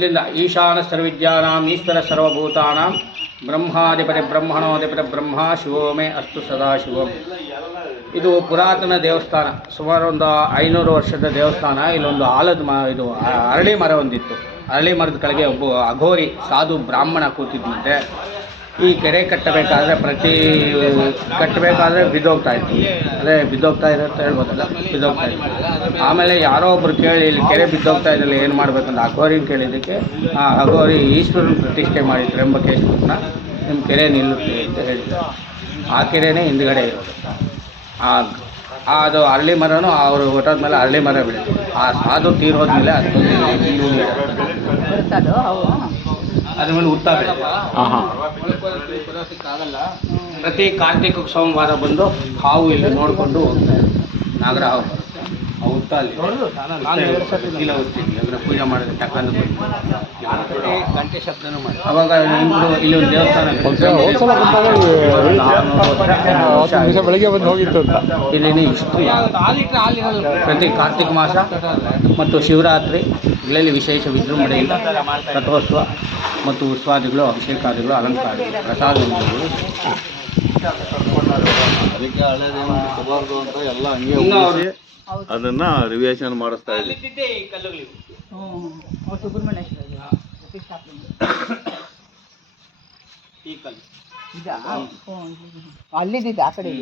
ಇಲ್ಲಿಂದ ಈಶಾನ ಸರ್ವವಿದ್ಯಾನಾಂ ಈಶ್ವರ ಸರ್ವಭೂತಾನಾಂ ಬ್ರಹ್ಮಾಧಿಪತಿ ಬ್ರಹ್ಮಣೋಧಿಪತಿ ಬ್ರಹ್ಮ ಶಿವೋಮೇ ಅಸ್ತು ಸದಾಶಿವಂ. ಇದು ಪುರಾತನ ದೇವಸ್ಥಾನ, ಸುಮಾರು ಒಂದು 500 ವರ್ಷದ ದೇವಸ್ಥಾನ. ಇಲ್ಲೊಂದು ಇದು ಅರಳಿ ಮರ ಒಂದಿತ್ತು. ಅರಳಿ ಮರದ ಕೆಳಗೆ ಒಬ್ಬ ಅಘೋರಿ ಸಾಧು ಬ್ರಾಹ್ಮಣ ಕೂತಿದ್ದಂತೆ. ಈ ಕೆರೆ ಕಟ್ಟಬೇಕಾದ್ರೆ ಬಿದ್ದೋಗ್ತಾ ಇತ್ತು. ಅದೇ ಬಿದ್ದೋಗ್ತಾ ಇದೆ ಅಂತ ಹೇಳ್ಬೋದಲ್ಲ, ಬಿದ್ದೋಗ್ತಾ ಇತ್ತು. ಆಮೇಲೆ ಯಾರೋ ಒಬ್ರು ಕೇಳಿ ಇಲ್ಲಿ ಕೆರೆ ಬಿದ್ದೋಗ್ತಾ ಇದ್ರಲ್ಲಿ ಏನು ಮಾಡಬೇಕಂತ ಅಘೋರಿನ ಕೇಳಿದ್ದಕ್ಕೆ ಆ ಅಘೋರಿ ಈಶ್ವರನ ಪ್ರತಿಷ್ಠೆ ಮಾಡಿ ತ್ರ್ಯಂಬಕೇಶ್ವರನ ನಿಮ್ಮ ಕೆರೆ ನಿಲ್ಲುತ್ತೆ ಅಂತ ಹೇಳ್ತಾರೆ. ಆ ಕೆರೆನೇ ಹಿಂದ್ಗಡೆ ಇರೋದು. ಅದು ಅರಳಿ ಮರನೂ ಅವರು ಹೊಟ್ಟೋದ್ಮೇಲೆ ಅರಳಿ ಮರ ಬೆಳೀತು. ಆ ಸಾಧು ತೀರೋದ್ಮೇಲೆ ಅದ್ರ ಮೇಲೆ ಉತ್ತಾ ಪ್ರತಿ ಕಾರ್ತಿಕ ಸೋಮವಾರ ಬಂದು ಹಾವು ಇಲ್ಲಿ ನೋಡಿಕೊಂಡು ಹೋಗ್ತಾರೆ. ನಾಗರ ಹಾವು ಬರುತ್ತೆ, ಆ ಉತ್ತ ಅಲ್ಲಿ ಇಲ್ಲ ಹೋಗ್ತೀನಿ ಅಂದರೆ ಪೂಜೆ ಮಾಡಿದ್ರೆ ಟಕ್ಕಂದು ಗಂಟೆ ಶಬ್ದನೂ ಮಾಡಿ. ಅವಾಗ ಇಲ್ಲಿ ಒಂದು ದೇವಸ್ಥಾನ ಬೆಳಗ್ಗೆ ಬಂದು ಹೋಗಿತ್ತು ಅಂತ ಇಲ್ಲಿ ಇಷ್ಟು ಪ್ರತಿ ಕಾರ್ತಿಕ ಮಾಸ ಮತ್ತು ಶಿವರಾತ್ರಿ ಇಲ್ಲಲ್ಲಿ ವಿಶೇಷ ವಿಜೃಂಭಣೆಯಿಂದ ರಥೋತ್ಸವ ಮತ್ತು ಉತ್ಸವಾದಿಗಳು, ಅಭಿಷೇಕಾದಿಗಳು, ಅಲಂಕಾರಗಳು, ಪ್ರಸಾದಗಳು. ಅದಕ್ಕೆ ಹಳೆದೇನು ಕೊಡಬಾರ್ದು ಅಂತ ಎಲ್ಲ ಹಂಗೆ ಅದನ್ನ ರಿವೇಷನ್ ಮಾಡಿಸ್ತಾ ಇದ್ದೀವಿ. ಅಲ್ಲಿದ್ದಿದ್ದು ಆ ಕಡೆ.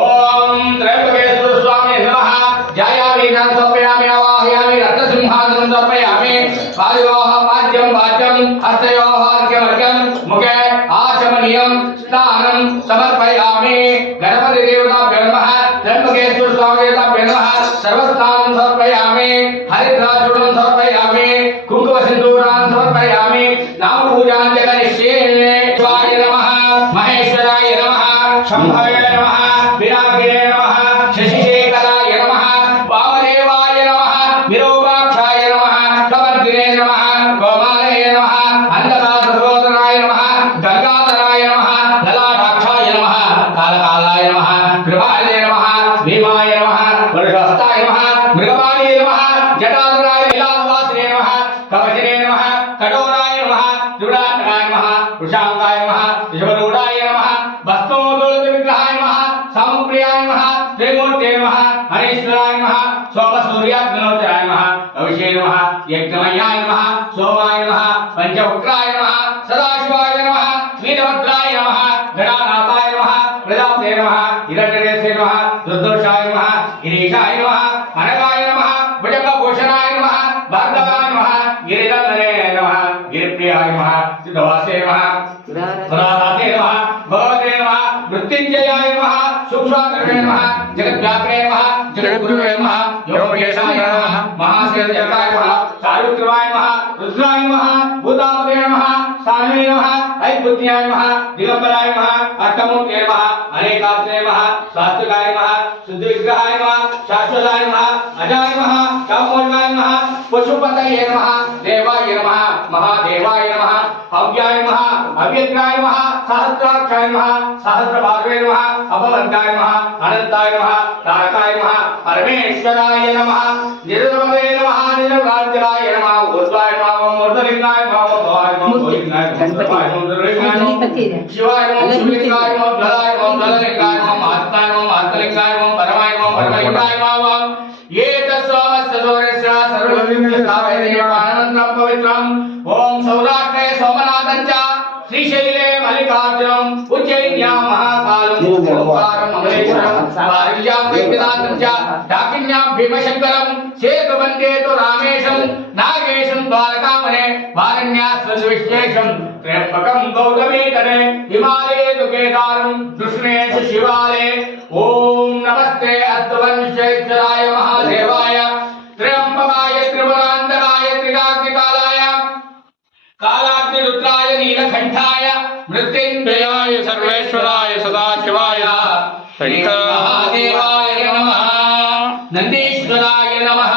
ಓಂ ತ್ರಯಂಬಕೇಶ್ವರ ಸ್ವಾಮಿ ನಮಃ. ಜಾಯಾಮಿ ಜ್ಞಾನ ಸಮರ್ಪಯಾಮಿ ಆವಾಹಯಾಮಿ ರತ್ನಸಿಂಹಾಸನಂ ಸಮರ್ಪಯಾಮಿ. ಪಾದಯೋಃ ಪಾದ್ಯಂ ಪಾದ್ಯಂ ಹಸ್ತಯೋಃ ಅರ್ಘ್ಯಮರ್ಘ್ಯಂ ಮುಖೇ ಆಚಮನೀಯಂ ಸ್ನಾನಂ ಸಮರ್ಪಯಾಮಿ. ಗಣಪತಿ ದೇವತಾಭ್ಯೋ ನಮಃ. ತ್ರಯಂಬಕೇಶ್ವರ ಸ್ವಾಮಿ ದೇವತಾಭ್ಯೋ ನಮಃ. ಸರ್ವಸ್ನಾನಂ ಸಮರ್ಪಯಾಮಿ. ಹರಿದ್ರಾಚೂರ್ಣಂ ಸಮರ್ಪಯಾಮಿ. ಕುಂಕುಮ ಸಿಂಧೂರಾನ್ ಸಮರ್ಪಯಾಮಿ. ನಾಮ ಪೂಜಾಂಚ ಕರಿಷ್ಯೆ. ಶಿವಾಯ ನಮಃ. ಮಹೇಶ್ವರಾಯ ನಮಃ. ಶಂಭವೇ ನಮಃ. ವಿನಾಯಕೇ ನಮಃ. ಶಶಿಶೇಖರಾಯ ನಮಃ. ವಾಮದೇವಾಯ ನಮಃ. ವಿರೂಪಾಕ್ಷಾಯ ನಮಃ. ಕಮರ್ದಿನೇ ನಮಃ. ಕೋಮಾಲಯ ನಮಃ. ಅಂಧಕಾಸುರೋಧನಾಯ ನಮಃ. ಗಂಗಾಧರಾಯ ನಮಃ. ಲಲಾಟಾಕ್ಷಾಯ ನಮಃ. ಕಾಲಕಾಲಾಯ ನಮಃ. ಕೃಪಾಲಯ ನಮಃ. ಭೀಮಾಯ ನಮಃ. ವರುಷಹಸ್ತಾಯ ನಮಃ. ಮೃಗಪಾಣಿಯ ನಮಃ. ಜಟಾಧರಾಯ ವಿಲಾಸವಾಸಿನೇ ನಮಃ. ಕವಚನೇ ನಮಃ. ಕಠೋರಾಯ ನಮಃ. ದುರಾಟಕಾಯ ನಮಃ. ವೃಷಾಂಗಾಯ ನಮಃ. ಋಷಭರೂಢಾಯ ನಮಃ. ಭಸ್ಮೋದೋಲಿತ ವಿಗ್ರಹಾಯ ನಮಃ. ಸಾಮಪ್ರಿಯಾಯ ನಮಃ. ತ್ರಿಮೂರ್ತೆ ನಮಃ. ಹರೀಶ್ವರಾಯ ನಮಃ. ಸೋಮಸೂರ್ಯಾಗ್ನೋತ್ತರಾಯ ನಮಃ. ಅವಿಷೇ ನಮಃ. ಯಜ್ಞಮಯ್ಯಾಯ ನಮಃ. ಸೋಮಾಯ ನಮಃ. ಪಂಚವಕ್ರಾಯ ನಮಃ. ಸದಾಶಿವಾಯ ನಮಃ. ವೀರಭದ್ರಾಯ ನಮಃ. ಗಣಾನಾಥಾಯ ನಮಃ. ಪ್ರಜಾಪತೆ ನಮಃ. ಹಿರಣ್ಯರೇಸೇ ನಮಃ. ರುದ್ರೋಷಾಯ ನಮಃ. ಗಿರೀಶಾಯ ನಮಃ. ಅನಗಾಯ ನಮಃ. ಭುಜಂಗಭೂಷಣಾಯ ನಮಃ. ಭಾರ್ಗವಾಯ ನಮಃ. ಗಿರಿಧರನೇ ನಮಃ. ಗಿರಿಪ್ರಿಯಾಯ ನಮಃ. ಸಿದ್ಧವಾಸೇ ನಮಃ. ಪುರಾಣಾತೆ ನಮಃ. ಭಗವತೆ ನಮಃ. ಮೃತ್ಯುಂಜಯಾಯ ನಮಃ. ಸೂಕ್ಷ್ಮಾಕರ್ಣೇ ನಮಃ. ಜಗದ್ವ್ಯಾಪ್ರೇ ನಮಃ. ಜಗದ್ಗುರುವೇ ನಮಃ. ಯೋಗೇಶಾಯ ನಮಃ. ಮಹಾಶೇಷಜಟಾಯ ನಮಃ. ಸಾರ್ವತ್ರಿವಾಯ ನಮಃ. ರುದ್ರಾಯ ನಮಃ. ಭೂತಾಪದೇ ನಮಃ. ಸಾನ್ವೇ ನಮಃ. ಐದ್ಬುದ್ಧಿಯಾಯ ನಮಃ. ದಿಗಂಬರಾಯ ನಮಃ. ಅಷ್ಟಮೂರ್ತೆ ನಮಃ. ಅನೇಕಾತ್ಮೇ ನಮಃ. ಸಾತ್ವಿಕಾಯ ನಮಃ. ಶುದ್ಧವಿಗ್ರಹಾಯ ನಮಃ. ಶಾಶ್ವತಾಯ ನಮಃ. ಅಜಾಯ ನಮಃ. ಕಾಮೋಜಾಯ ನಮಃ. ಪಶುಪತಯೇ ನಮಃ. ದೇವಾಯ ನಮಃ. ಮಹಾದೇವಾಯ ನಮಃ. ಹವ್ಯಾಯ ನಮಃ. ಅವ್ಯಗ್ರಾಯ ನಮಃ. ಸಹಸ್ರಾಕ್ಷಾಯ ನಮಃ. ಸಹಸ್ರಭಾಗವೇ ನಮಃ. ಅಪವಂತಾಯ ನಮಃ. ಅನಂತಾಯ ನಮಃ. ತಾರಕಾಯ ನಮಃ. ಪರಮೇಶ್ವರಾಯ ನಮಃ. ನಿರವೇ ನಮಃ. ನಿರಗಾಂತರಾಯ ನಮಃ. ಊರ್ಧ್ವಾಯ ನಮಃ. ಮೂರ್ಧಲಿಂಗಾಯ ನಮಃ. ಭವಾಯ ನಮಃ. ಗೋವಿಂದಾಯ ನಮಃ. ಶಿವಾಯ ನಮಃ. ಶಿವಾಯ ನಮಃ. ಶಿವಲಿಂಗಾಯ ನಮಃ. ಜ್ವಲಾಯ ನಮಃ. ಜ್ವಲಲಿಂಗಾಯ ನಮಃ. ಮಹಾತ್ಮಾಯ ನಮಃ. ಮಹಾತ್ಮಲಿಂಗಾಯ ನಮಃ. ಪರಮಾಯ ನಮಃ. ಪರಮಲಿಂಗಾಯ ನಮಃ. ಏತಸ್ವಾಮಸ್ತದೋರಸ್ಯ ಸರ್ವಲಿಂಗಸಾವೇದೇವಾನಂದಂ ಪವಿತ್ರಂ. ಓಂ ಸೌರಾಷ್ಟ್ರೇ ಸೋಮನಾಥಂಚ ಶ್ರೀಶೈಲೇ ಮಲ್ಲಿಕಾರ್ಜುನಂ ಉಜ್ಜಯಿನ್ಯಾಂ ಮಹಾಕಾಲಂ ಓಂಕಾರಂ ಅಮಲೇಶ್ವರಂ ವಾರಿಜ್ಯಾಂ ವೈದ್ಯನಾಥಂ ಚ ಡಾಕಿನ್ಯಾಂ ಭೀಮಶಂಕರಂ ಸೇತುವಂದೇತು ರಾಮೇಶಂ ನಾಗೇಶಂ ದ್ವಾರಕಾಮನೆ ವಾರಣ್ಯಾಸ್ವವಿಶ್ಲೇಷಂ ತ್ರ್ಯಂಬಕಂ ಗೌತಮೀತನೆ ಹಿಮಾಲಯೇತು ಕೇದಾರಂ ಕೃಷ್ಣೇಶು ಶಿವಾಲೇ. ಓಂ ನಮಸ್ತೆ ಅಸ್ತುವನ್ಶ್ವೇಶ್ವರಾಯ ಮಹಾದೇವಾಯ ತ್ರ್ಯಂಬಕಾಯ ತ್ರಿಪುರಾಂತಕಾಯ ತ್ರಿಕಾಗ್ನಿಕಾಲಾಯ ಕಾಲಾಗ್ನಿರುದ್ರಾಯ ನೀಲಕಂಠಾಯ ಮೃತ್ಯುಂಜಯಾಯ ಸರ್ವೇಶ್ವರಾಯ ಸದಾಶಿವಾಯ ಮಹಾದೇವಾಯ ನಮಃ. ನಂದೀಶ್ವರಾಯ ನಮಃ.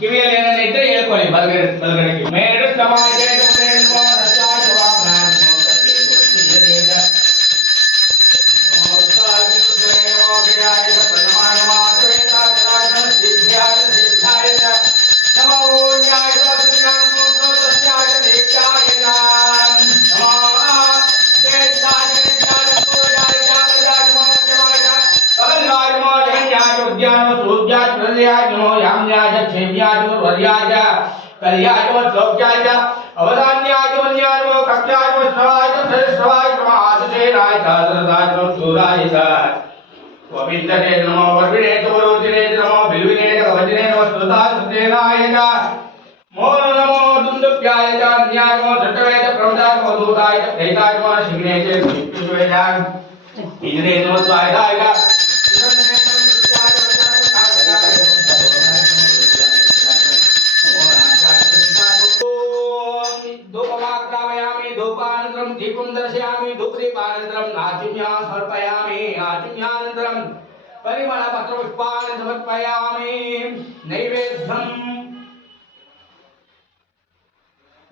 ಕಿವಿಯಲ್ಲಿ ಏನಿದ್ರೆ ಹೇಳ್ಕೊಳ್ಳಿ. ಬಲಗಡೆಗೆ ಮೇರು ಸಮಾಜ ನಮೋ ನ್ಯಾಯ सौख्याय च अवधान्याय च वन्याय च कक्षाय च श्रवाय च श्रवाय च आशुषेणाय च सरदाय च शूराय च गोविन्दने नमो वर्विणे च वरोधिने नमो बिल्विने च वजने नमो स्तुताय सुतेनाय च नमो दुन्दुभ्याय च अन्याय नमो धृतवे च प्रमदाय नमो दूताय च प्रेताय नमो शिग्ने च विष्णुवे च इन्द्रे नमो स्वाहाय च दीपं दर्शयामि धूपदीपानन्तरं आचिम्यां समर्पयामि आचिम्यानन्तरं परिमलपत्रपुष्पाणि समर्पयामि नैवेद्यम्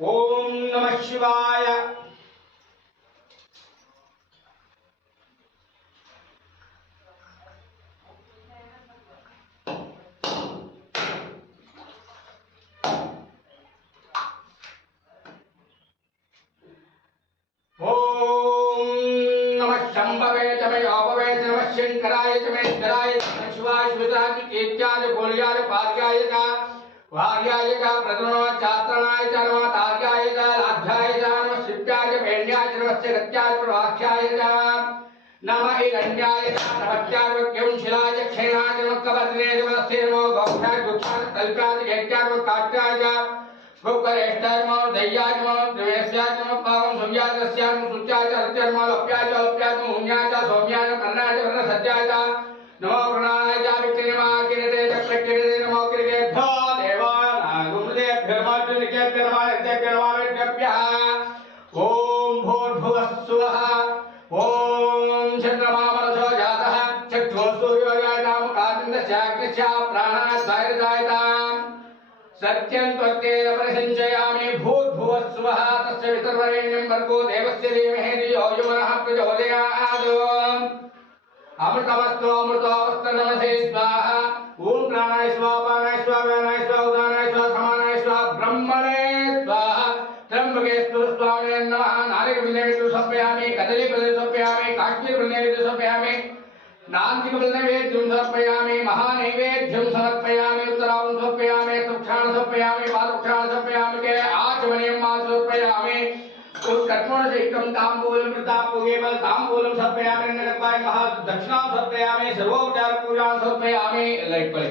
ॐ नमः शिवाय शंभवे च मे योपवे च नमः शंकराय च मे धराय च शिवाय सुधाय केत्याय गोल्याय भार्याय च वार्याय च प्रथमो चात्रणाय च नमः तार्याय च लाभ्याय च नमः शिव्याय च वेण्याय च नमः गत्याय च वाक्याय च नमः हिरण्याय च नमस्याय वक्यं शिलाय च क्षेणाय च नमः कबर्णे च नमः नमो गोक्षाय गुक्षाय कल्पाय च गेत्याय च काट्याय च गोकरेष्टाय नमो दय्याय नमो द्वेष्याय नमो पावं सोम्याय च स्याय नमो सुत्याय च हत्याय नमो लप्याय च लप्याय नमो हुन्याय च सौम्याय च कर्णाय च कर्णसत्याय च नमो प्रणाय च विष्णुमा किरते च प्रकिरते नमो किरतेभ्यो देवानां गुरुदेभ्यो नमः निकेभ्यो नमः नित्यभ्यो नमः नित्यभ्यः ॐ भूर्भुवः स्वः ॐ चन्द्रमा मनसो जातः चक्षुः सूर्यो जायतां कान्तिश्चाग्निश्च प्राणः स्वैर्जायताम् सत्यं त्वत्तेन परिसञ्चयामि भूर्भुवः स्वः तस्य वितर्वरेण्यं भर्गो देवस्य धीमहि धियो यो नः प्रचोदयात् अमृतमस्तु अमृतोऽस्तु नमसे स्वाहा ॐ प्राणाय स्वाहा पानाय स्वाहा व्यानाय स्वाहा उदानाय स्वाहा समानाय स्वाहा ब्रह्मणे स्वाहा त्र्यम्बकेस्तु स्वामिने नमः नारिकेलवृन्देषु समर्पयामि कदलीफलेषु समर्पयामि काश्मीरवृन्देषु समर्पयामि नान्तिकवृन्देषु समर्पयामि महानैवेद्यं समर्पयामि उत्तरावं समर्पयामि तुक्षाणं समर्पयामि पादुक्षाणं समर्पयामि के आचमनीयं मा समर्पयामि कर्पूरसहितं ताम्बूलं प्रतापपूगेवल ताम्बूलं समर्पयामि नरकाय महा दक्षिणां समर्पयामि सर्वोपचारपूजां समर्पयामि लाइट पड़े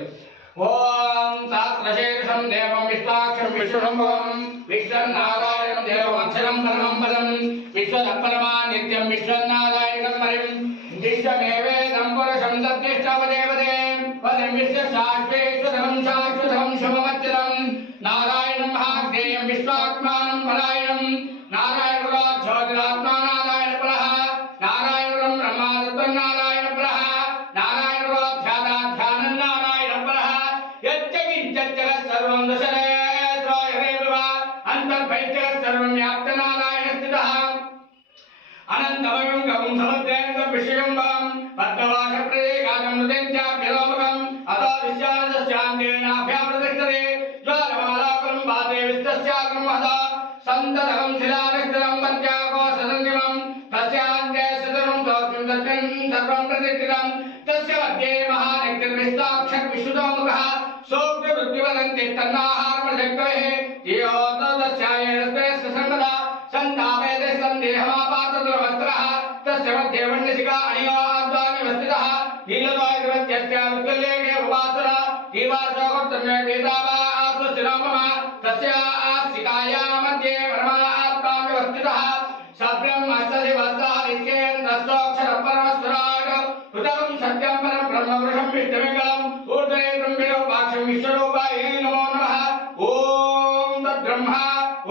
ओम सात्रशेषं देवं विष्टाक्षं विष्णुशम्भवं विष्णुनारायणं देवं अक्षरं परमं पदं विश्वतत्परमा नित्यं विश्वनारायणं हरिं विश्वमेवेदं पुरुषं सत्तिष्ठवदेवते पदं विश्वशाश्वेश्वरं शाश्वतं शुभमच्युतं नारायणं महाज्ञेयं विश्वात्मानं परायणं नारायणो ज्योतिरात्मा नारायण परः नारायणं ब्रह्मादत्तं नारायण परः नारायणो ध्यानाध्यानं नारायण परः यच्चकिञ्चच्चगत् सर्वं दशरे श्रोयरेव अन्तर्बहिर्जगत् सर्वं व्याप्त नारायण स्थितः अनन्तमयं गं समुद्रेन्द्र विश्वम्बं पद्मवासप्रदेगानं नृत्यञ्चाभ्यलोमकम् अतो विश्वानदस्यान्तेनाभ्यां प्रतिष्ठते ज्वालमालाकं वाते विस्तस्याकं महदा सन्ततं शिलानिष्ठलं पञ्चाकोशसङ्गमं तस्यान्ते सततं तोत्रं तस्मिन् सर्वं प्रतिष्ठितं तस्य मध्ये महानिर्विस्ताक्षः विशुद्धमुखः सोऽग्रवृत्तिवदन्ति तन्नाहारमजग्गवेः योतदस्यायनस्ते ससङ्गदा सन्तापेते सन्देहमापातदुर्वस्त्रः तस्य मध्ये वह्निशिखा अणियोद्वानि वस्तितः नीलद्वायग्रवत्यस्यानुकल्येके उपासना जीवाशोकर्तम्ये वेदावा आस्वस्तिनामः तस्य आस्तिकाया मध्ये परमात्मा व्यवस्थितः सब्रह्मस्य वस्तादित्येन तस्योक्षरपरमस्वराट हृदं सत्यं परं ब्रह्मवृषं विष्णुमङ्गलम् ऊर्ध्वनेत्रं विरूपाक्षं विश्वरूपाय नमो नमः ॐ तद्ब्रह्मा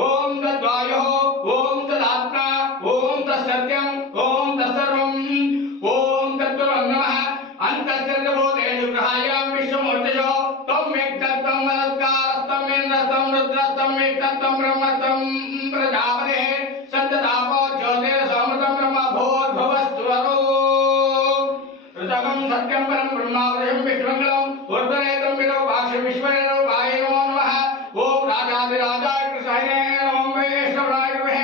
ॐ तद्वायुः ॐ तदात्मा ॐ तत्सत्यं ॐ तत्सर्वं ॐ तत्त्वं नमः अन्तस्थितबोधेषु ग्रहायां विश्वमूर्तिषु त्वं वेत्तत्वं वदत्कारस्त्वं वेन्द्रस्त्वं रुद्रस्त्वं वेत्तत्वं ब्रह्मस्त्वं प्रजापतिः सन्ततापो ज्योतिरसमृतं ब्रह्म भूर्भुवस्सुवरो ऋतमं सत्यं परं ब्रह्मावृषं विष्णुमङ्गलम् ऊर्ध्वनेत्रं विरूपाक्षं विश्वरूपाय नमो नमः ॐ राजाधिराजाय कृष्णाय नमो वैष्णवाय नमः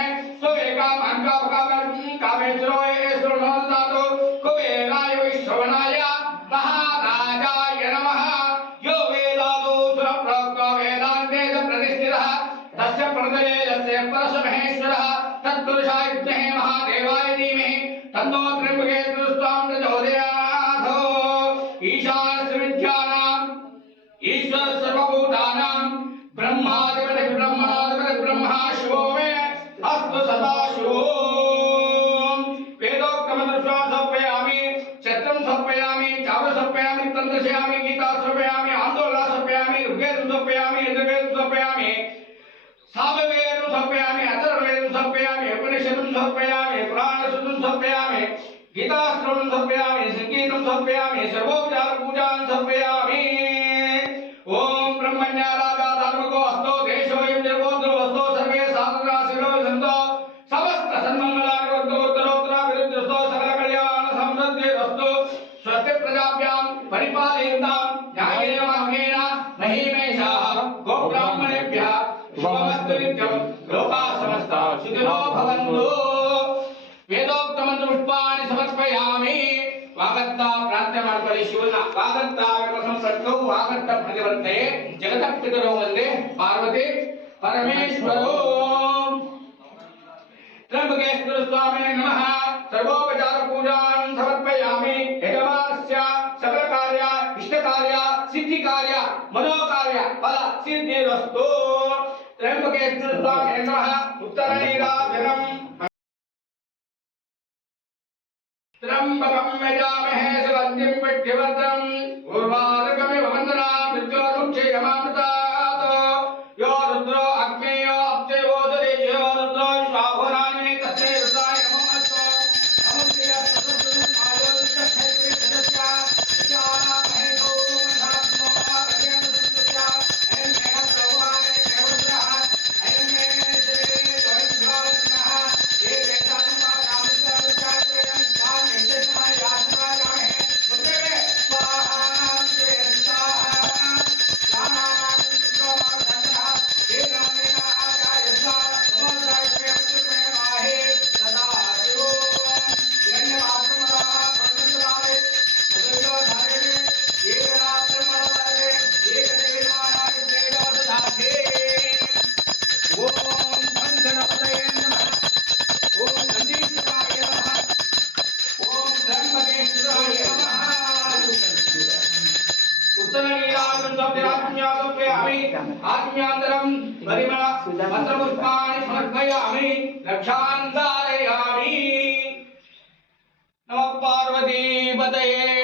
कामेश्वरो नमो कुबेराय वैश्रवणाय महाराजाय नमः यो वेदादो सुरप्रोक्तो वेदान्ते प्रतिष्ठितः तस्य परशुमहेश्वरः तत्पुरुषाय विद्महे महादेवाय धीमहि तन्नो त्र्यंबकेश्वर स्वामी प्रचोदयात्। ईशानस्यविद्यानाम् ईश्वर सर्वभूतानां ब्रह्माधिपति ब्रह्मा शिवो मे अस्तु सदा शिवो। वेदोक्तमन्त्रं समर्पयामि, छत्रं समर्पयामि, चावल समर्पयामि, तंत्र समर्पयामि, गीता समर्पयामि, आंदोलन समर्पयामि, ऋग्वेदं समर्पयामि, यजुर्वेदं समर्पयामि, सामवेदं समर्पयामि, अथर्ववेदं समर्पयामि, उपनिषदं समर्पयामि, पुराणं समर्पयामि, गीताश्रवणं समर्पयामि, संगीतं समर्पयामि, सर्वोपचार पूजां समर्पयामि। ओम ब्रह्मण्याराजात्मको अस्तो देशोऽयं देवोत्तरो सर्वे साधुराशिरो सन्तो समस्त सन्मङ्गलानि उत्तरोत्तराभिवृद्धिरस्तो सकल कल्याण समृद्धिरस्तु। स्वस्ति प्रजाभ्यां परिपालयन्तां न्यायेन मार्गेण महीमेषाः गोब्राह्मणेभ्यः शुभमस्तु नित्यं लोकाः समस्ताः सुखिनो भवन्तु। वेदोक्त मंत्र पुष्पाणि समर्पयामि। वागत्त प्रार्थनार्पणि शिवना वागत्त प्रथम सत्तो वागत्त प्रतिवर्ते जगतः पितरो वन्दे पार्वती परमेश्वरो। त्र्यंबकेश्वर स्वामिने नमः। सर्वोपचार पूजां समर्पयामि। यजमानस्य सकल कार्य इष्ट कार्य सिद्धि कार्य मनो कार्य फल सिद्धिरस्तु। त्र्यंबकेश्वर स्वामिने नमः। उत्तरनीराजनम् त्र्यंबकं यजामहे सुगन्धिं पुष्टिवर्धनम् उर्वारुकमिव वन्दनात् मृत्योर्मुक्षयमामृतात्। यो रुद्रो अग्नेयो अप्तयो दरेशयो रुद्रो स्वाभोराणि तस्मै रुद्राय नमोऽस्तु। नमस्ते प्रसन्नं आयोजितक्षेत्रे सदस्य विद्यानामहे गौरवधात्मो रजेन संस्कृत्य अयं मेन प्रभुवाने देवत्रः अयं मे श्री गोविन्दोन्नः ये वेदान्ता रामचन्द्रचार्यं ज्ञान नित्यमय याचनामहे बुद्धे स्वाहा श्री स्वाहा नामानां सुखमासनः ये नामेन आचार्य स्वाहा नमोद्राय प्रेममे माहे सदा शिवो हिरण्यवासुमः परमेश्वराय मधुरो धारे ये रात्रमवरे ये देवानाय देवो दधाते। ओम गणपतये नमः। ओम गणेशाय नमः। ओम त्र्यंबकेश्वराय नमः। उत्तरनीराजं समर्पयामि। आत्म्यान्तरं परिमल मंत्रपुष्पाणि समर्पयामि। रक्षां धारयामि। नमः पार्वती पतये।